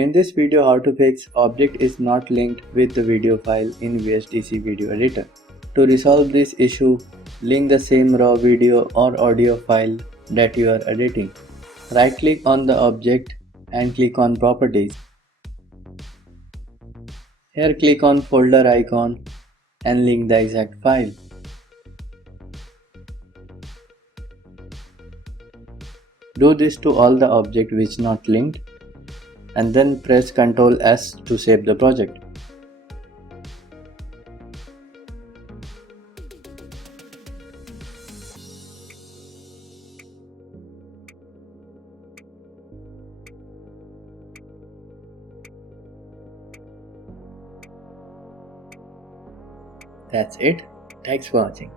In this video, how to fix object is not linked with the video file in VSDC video editor. To resolve this issue, link the same raw video or audio file that you are editing. Right click on the object and click on properties. Here click on folder icon and link the exact file. Do this to all the objects which not linked and then press Ctrl S to save the project. That's it. Thanks for watching.